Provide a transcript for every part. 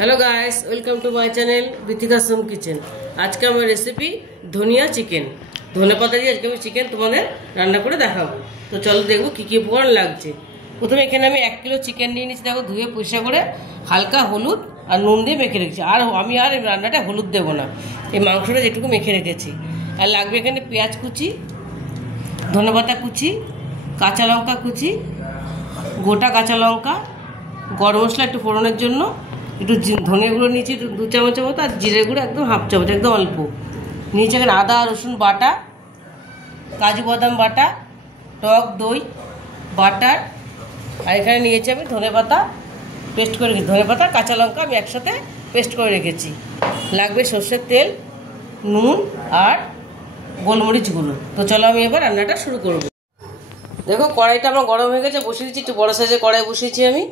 Hello guys, welcome to my channel Ritika Som kitchen. आज के আমার রেসিপি ধনিয়া চিকেন। ধনেপাতা দিয়ে আজকে আমি চিকেন তোমাদের রান্না করে দেখাবো। তো চলো দেখবো কি কি উপকরণ লাগছে। প্রথমে এখানে আমি 1 কিলো চিকেন নিয়ে নিয়েছি, দেখো ধুয়ে পরিষ্কার করে হালকা হলুদ আর নুন দিয়ে মেখে রেখেছি। আর আমি এই রান্নাটা হলুদ দেবো না, এই মাংসটা যেটুকু মেখে রেখেছি। আর লাগবে এখানে পেঁয়াজ কুচি, ধনেপাতা কুচি, কাঁচা লঙ্কা কুচি, গোটা কাঁচা লঙ্কা, গরম মশলা একটু ফোড়নের জন্য, একটু ধনিয়া গুঁড়ো নিয়েছি 2 চামচের মতো, আর জিরে গুঁড়ো একদম 1/2 চামচ, একদম অল্প নিয়েছি। এখানে আদা রসুন বাটা, কাজু বাদাম বাটা, টক দই, বাটার, আর এখানে নিয়েছি আমি ধনেপাতা পেস্ট করে রেখেছি। ধনেপাতা কাঁচা লঙ্কা আমি একসাথে পেস্ট করে রেখেছি। লাগবে সর্ষের তেল, নুন আর গোলমরিচ গুঁড়ো। তো চলো আমি এবার রান্নাটা শুরু করব। দেখো কড়াইটা আমার গরম হয়ে গেছে, বসিয়ে দিচ্ছি। একটু বড় সাইজের কড়াই বসিয়েছি আমি।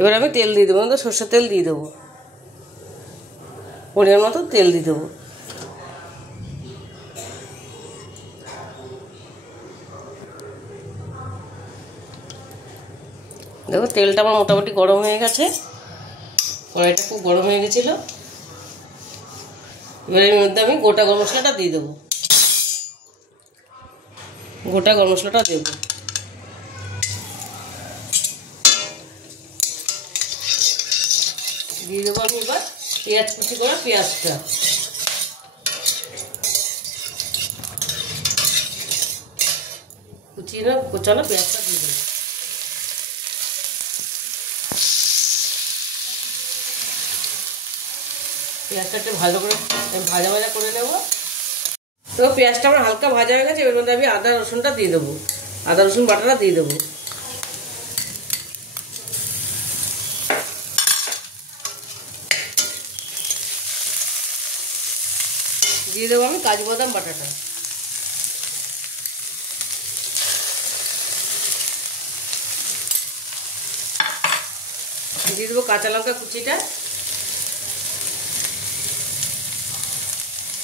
এবার আমি তেল দিয়ে দেবো, সর্ষের তেল দিয়ে দেবো, পরিমাণ মতো তেল দিয়ে দেবো। দেখো তেলটা আমার মোটামুটি গরম হয়ে গেছে, কড়াইটা খুব গরম হয়ে গেছিলো। এবার এর মধ্যে আমি গোটা গরম মশলাটা দিয়ে দেবো, গোটা গরম মশলাটা দেবো। দিয়ে দেবো আমি এবার পেঁয়াজ কুচি করা পেঁয়াজটা। কুচিয়ে কোচানো পেঁয়াজটা দিয়ে দেবো। পেঁয়াজটা একটু ভালো করে ভাজা ভাজা করে নেবো। তো পেঁয়াজটা আমার হালকা ভাজা হয়ে গেছে। এর মধ্যে আমি আদা রসুনটা দিয়ে দেবো, আদা রসুন বাটাটা দিয়ে দেবো। দিয়ে দেবো আমি কাজু বাদাম বাটাটা। দিয়ে দেবো কাঁচা লঙ্কা কুচিটা,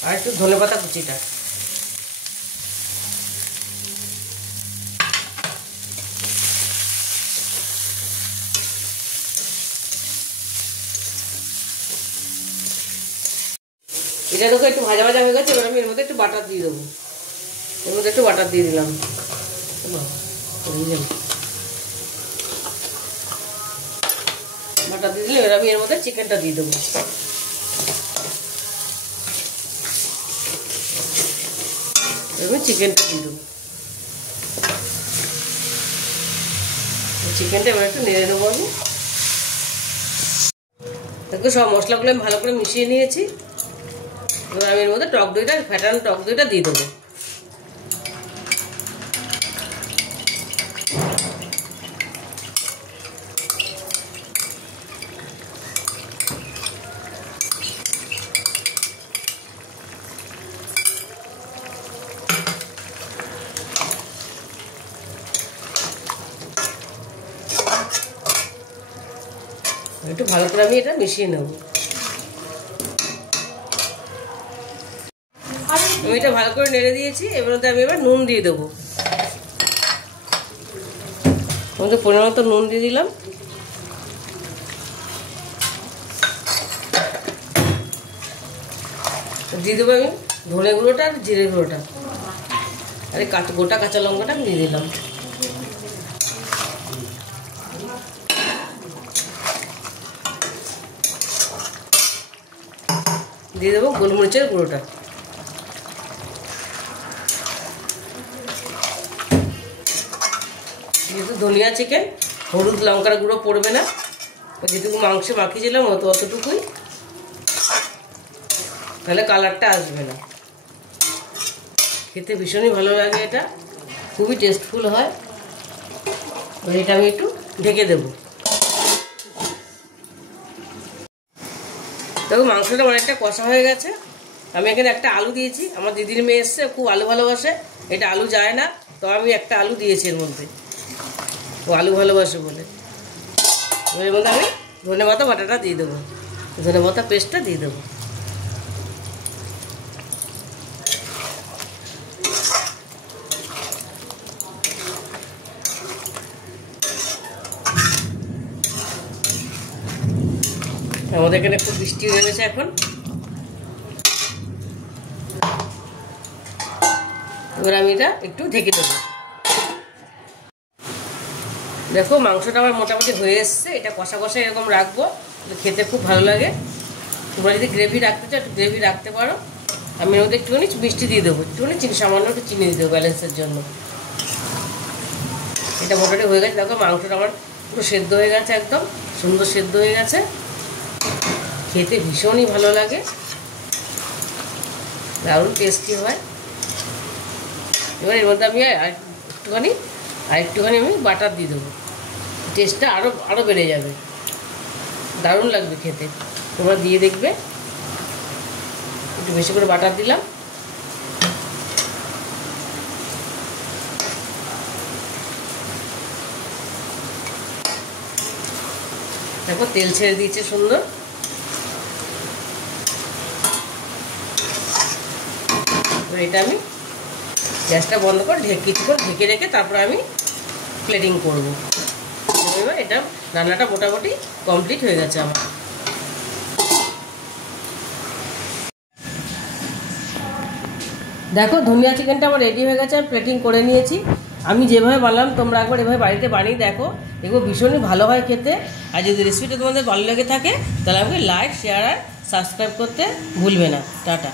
আর একটু ধনেপাতা কুচিটা। এটা দেখো একটু ভাজা ভাজা হয়ে গেছে। এবার আমি এর মধ্যে একটু বাটার দিয়ে দেবো, এর মধ্যে একটু বাটার দিয়ে দিলাম। বাটার দিয়ে দিলে এবার আমি এর মধ্যে চিকেনটা দিয়ে দেবো। এবার চিকেনটা দিয়ে দেবো। চিকেনটা এবার একটু নেড়ে দেবো আমি। দেখো সব মশলাগুলো আমি ভালো করে মিশিয়ে নিয়েছি। এবার আমি এর মধ্যে টক দইটা, ফ্যাটানো টক দইটা দিয়ে দেবো। একটু ভালো করে আমি এটা মিশিয়ে নেব। আমি এটা ভালো করে নেড়ে দিয়েছি। এবার আমি এবার নুন দিয়ে দেবো। আমাদের পরিমাণ মতো নুন দিয়ে দিলাম। দিয়ে দেবো আমি ধনে গুঁড়োটা আর জিরে গুঁড়োটা, আর গোটা কাঁচা লঙ্কাটা আমি দিয়ে দিলাম। দিয়ে দেবো গোলমরিচের গুঁড়োটা। যেহেতু ধনিয়া চিকেন, হলুদ লঙ্কার গুঁড়ো পড়বে না, যেটুকু মাংসে মাখিয়েছিলাম অতটুকুই, তাহলে কালারটা আসবে না। খেতে ভীষণই ভালো লাগে, এটা খুবই টেস্টফুল হয়। এটা আমি একটু ঢেকে দেবো। দেখো মাংসটা অনেকটা কষা হয়ে গেছে। আমি এখানে একটা আলু দিয়েছি। আমার দিদির মেয়ে এসছে, খুব আলু ভালোবাসে। এটা আলু যায় না, তো আমি একটা আলু দিয়েছি এর মধ্যে, ও আলু ভালোবাসে বলে। এর মধ্যে আমি ধনেপাতা বাটাটা দিয়ে দেবো, ধনেপাতা পেস্টটা দিয়ে দেবো। আমাদের এখানে খুব বৃষ্টি হয়ে গেছে এখন। এবার আমি এটা একটু ঢেকে দেবো। দেখো মাংসটা আমার মোটামুটি হয়ে এসছে। এটা কষা কষা এরকম রাখবো, খেতে খুব ভালো লাগে। তোমরা যদি গ্রেভি রাখতে চাও একটু গ্রেভি রাখতে পারো। আমি ওদের একটুখানি মিষ্টি দিয়ে দেবো, একটুখানি সামান্য একটু চিনি দিয়ে দেবো ব্যালেন্সের জন্য। এটা মোটামুটি হয়ে গেছে। দেখো মাংসটা আমার পুরো সেদ্ধ হয়ে গেছে, একদম সুন্দর সেদ্ধ হয়ে গেছে, খেতে ভীষণই ভালো লাগে, দারুণ টেস্টি হয়। এবার এর মধ্যে আমি আরেকটুখানি আমি বাটার দিয়ে দেবো, টেস্টটা আরও বেড়ে যাবে, দারুণ লাগবে খেতে। তোমরা দিয়ে দেখবে। একটু বেশি করে বাটার দিলাম। দেখো তেল ছেড়ে দিয়েছে সুন্দর। এটা আমি গ্যাসটা বন্ধ করে কিছুক্ষণ ঢেকে রেখে তারপর আমি প্লেটিং করবো। এবার এটা রান্নাটা মোটামুটি কমপ্লিট হয়ে গেছে আমার। দেখো ধনিয়া চিকেনটা আমার রেডি হয়ে গেছে, আমি প্লেটিং করে নিয়েছি। আমি যেভাবে বানালাম তোমরা একবার এভাবে বাড়িতে বানিয়ে দেখো, এগুলো ভীষণই ভালো হয় খেতে। আর যদি রেসিপিটা তোমাদের ভালো লেগে থাকে তাহলে আমাকে লাইক, শেয়ার আর সাবস্ক্রাইব করতে ভুলবে না। টাটা।